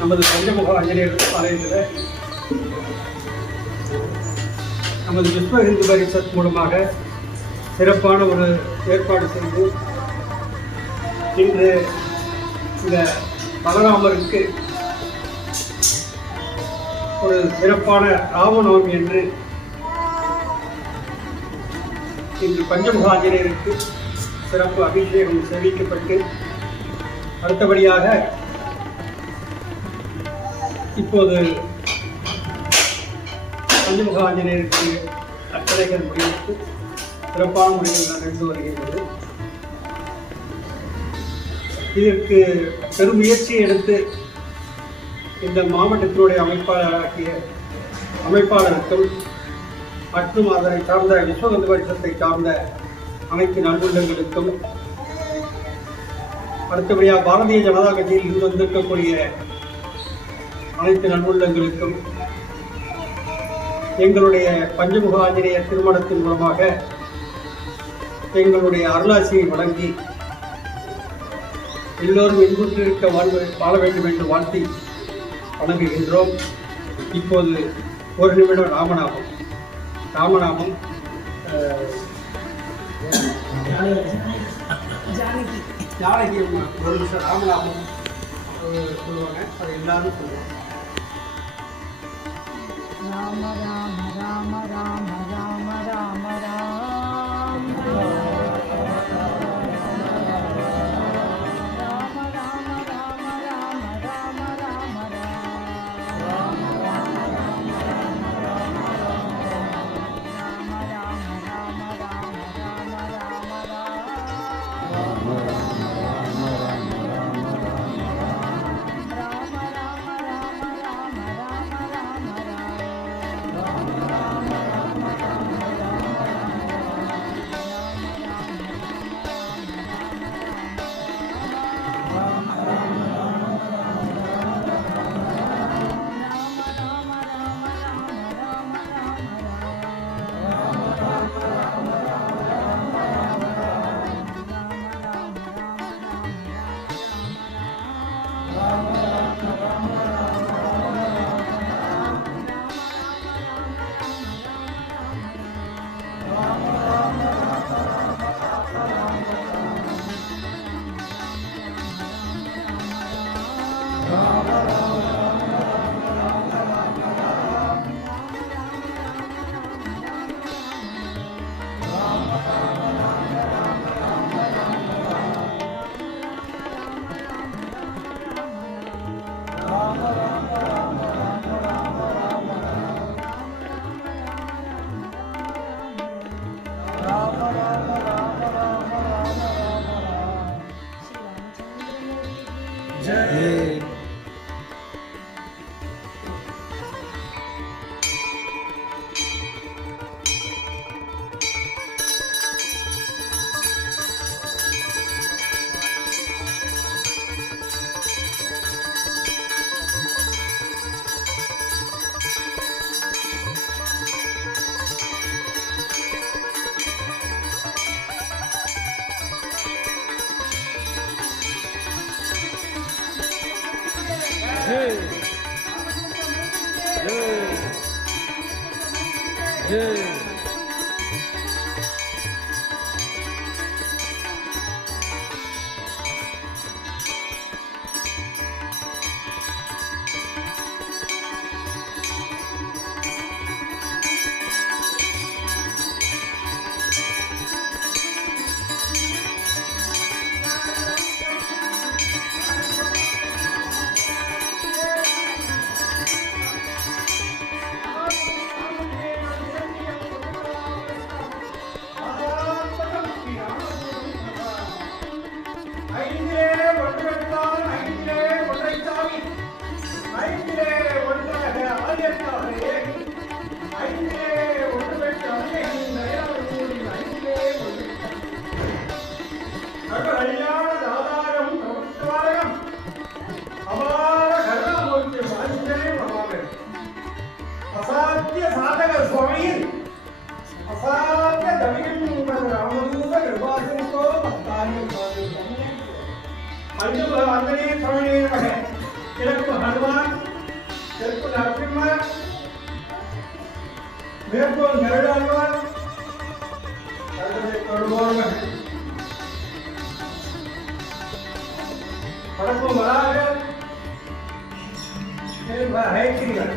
நமது பஞ்சமுக ஆஞ்சநேயர் ஆலயத்தில் நமது விஸ்வ ஹிந்து பரிஷத் மூலமாக சிறப்பான ஒரு ஏற்பாடு செய்து இன்று இந்த பலராமருக்கு ஒரு சிறப்பான ராமநவமி என்று இன்று பஞ்சமுக ஆஞ்சநேயருக்கு சிறப்பு அபிஷேகம் சேவிக்கப்பட்டு அடுத்தபடியாக இப்போது பஞ்சமுக ஆஞ்சநேயருக்கு அர்ச்சனைகள் முடித்து சிறப்பான முறையில் நடந்து வருகின்றது. இதற்கு பெரும் முயற்சி எடுத்து இந்த மாவட்டத்தினுடைய அமைப்பாளருக்கும் மற்றும் அதனை சார்ந்த விஸ்வ ஹிந்து பரிஷத்தை சார்ந்த அனைத்து நல்வுள்ளங்களுக்கும், அடுத்தபடியாக பாரதிய ஜனதா கட்சியில் இருந்து வந்திருக்கக்கூடிய அனைத்து நல்வுள்ளங்களுக்கும் எங்களுடைய பஞ்சமுக ஆஞ்சநேயர் திருமணத்தின் மூலமாக எங்களுடைய அருளாசியை வழங்கி எல்லோரும் இன்புற்றிருக்க வாழ வேண்டும் என்று வாழ்த்தி வணங்குகின்றோம். இப்போது ஒரு நிமிடம் ராமநாமம் ஜானகி ஒரு நிமிஷம் ராமநாமம் சொல்லுவாங்க, அதை எல்லாரும் சொல்லுவாங்க. ராம ராம ராம ராம ராம ராம ராம அசாத்திய சாதக சுவாமியின் அசாத்திய தமிழின் ராமதூத கிருபாசனத்தோ பக்தாரியம் அஞ்சு அந்தனே தமிழே வகை கிழக்கு ஹனுமான் தெற்கு நரசிம்மர் மேற்கோள் நெருடாழ்வார் தொழுவோர்கள் வடக்கு வராகர் ஹைக்கிரிகள்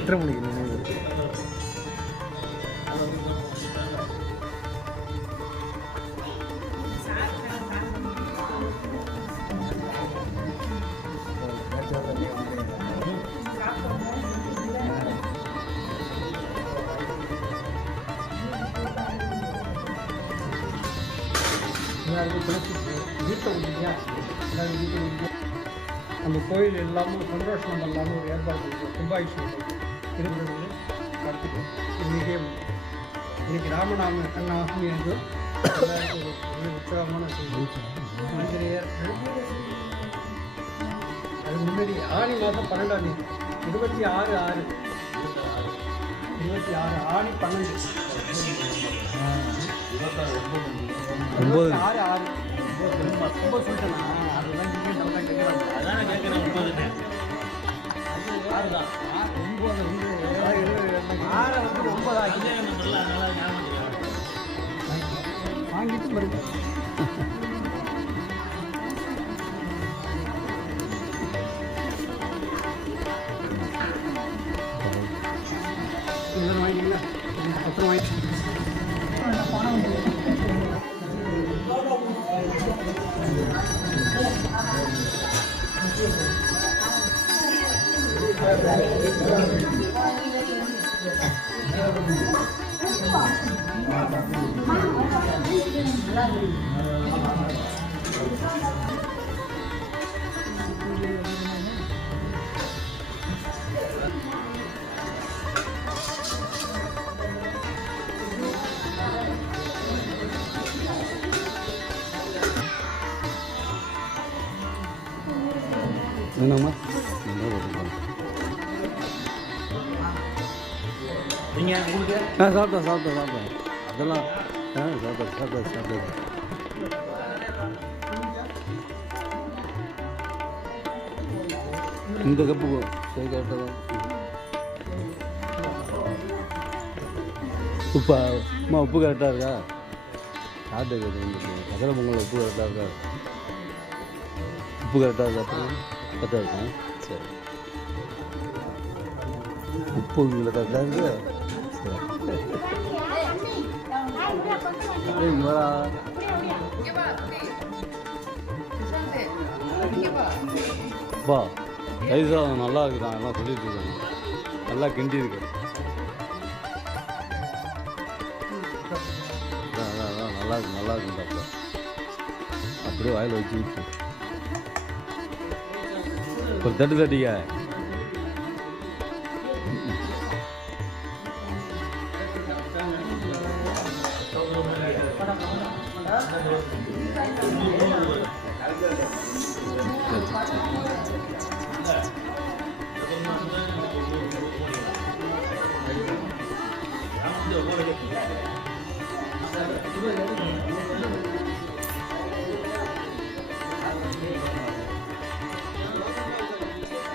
எத்தனை மணிக்கு நினைவு இருக்கு? அந்த கோயில் எல்லாமே சந்தோஷம் எல்லாமே ஒரு ஏற்பாடு கும்பாபிஷேகம் இருக்கிறது கற்றுக்கணும் இன்றைக்கே இன்னைக்கு ராமநாம நவமி என்று ஒரு உற்சாகமான செய்தி. ஆஞ்சநேயர் அது முன்னாடி ஆனி மாதம் 12ஆம் தேதி 26/6 ஆனி 12 9 6/6 ரொம்ப சொல்லிட்டேன். அதெல்லாம் நீங்கள் நல்லா கேட்குறாங்க. அதான் கேட்குறேன் 9 தான் 9 வந்து 6 வந்து 9 ஆகி நல்லா ஞாபகம் வாங்கிட்டு வருது. எல்லாரும் வாங்கிங்களா? அப்புறம் வாங்கி என்னம்மா நீங்கள் உங்களுக்கு சாப்பிட்டேன் அதெல்லாம் சாப்பிட்டேன் இந்த கப்பு சரி கரெக்டாக தான் உப்பு கரெக்டாக இருக்கா சாப்பிட்டு சக்கரை பொங்கல் உப்பு கரெக்டாக இருக்கா உப்பு கரெக்டாக இருக்கா கரெக்டாக இருக்கேன் சரி உப்பு இதில் கரெக்டாக இருக்கு சரி இவரா அப்பா தயிர் சாதம் நல்லா இருக்குதான் எல்லாம் சொல்லிட்டு இருக்காங்க நல்லா கிண்டி இருக்கு அதான் நல்லா இருக்குண்டாப்பா அப்படியே வாயில் வச்சு விட்டு ஒரு தட்டிக்க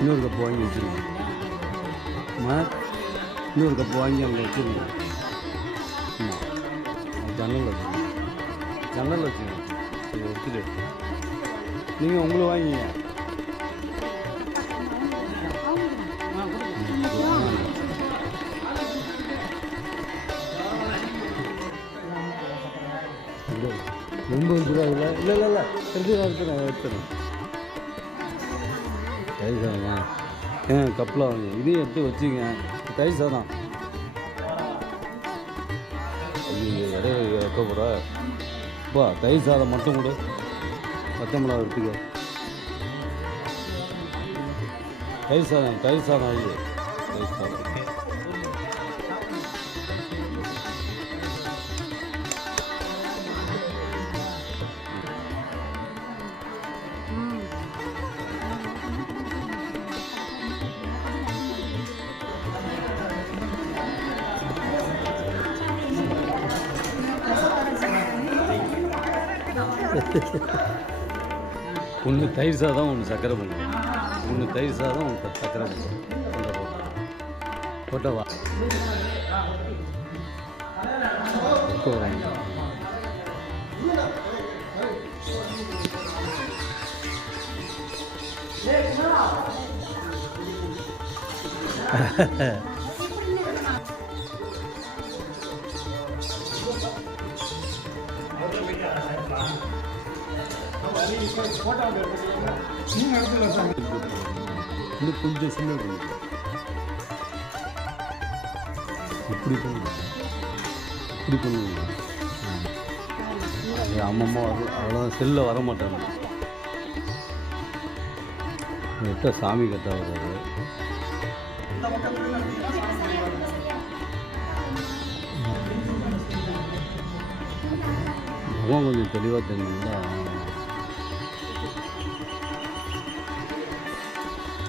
இன்னொரு கப்பு வாங்கி வச்சுருங்க இன்னொரு கப்பு வாங்கி அங்கே வச்சுருங்க ஜன்னல் வச்சுருங்க சரி எடுத்துட்டு நீங்கள் உங்களுக்கு வாங்கிங்க ரொம்ப ரூபா இல்லை எடுத்துறேன் தயிர் சாதமா கப்பில் வாங்க இதையும் எடுத்து வச்சுங்க தயிர் சாதம் இடையில வைக்க போகிற அப்பா தயிர் சாதம் மட்டும் கூட 10 மிளகா எடுத்துக்க தயிர் சாதம் இது தயிர் சாதம் ஒன்று தயிர் சாதம் ஒன்று சக்கரை பொங்கல் ஒன்று தயிர் சாதம் ஒன்று சக்கரை பொங்கல் போட்டவா இன்னும் கொஞ்சம் சின்ன இப்படி பண்ணுங்க அம்மம்மா அவ்வளோதான் செல்லில் வர மாட்டாங்க எட்ட சாமி கட்ட வர்றாரு முகம் கொஞ்சம் தெளிவாக தெரிஞ்சுங்களா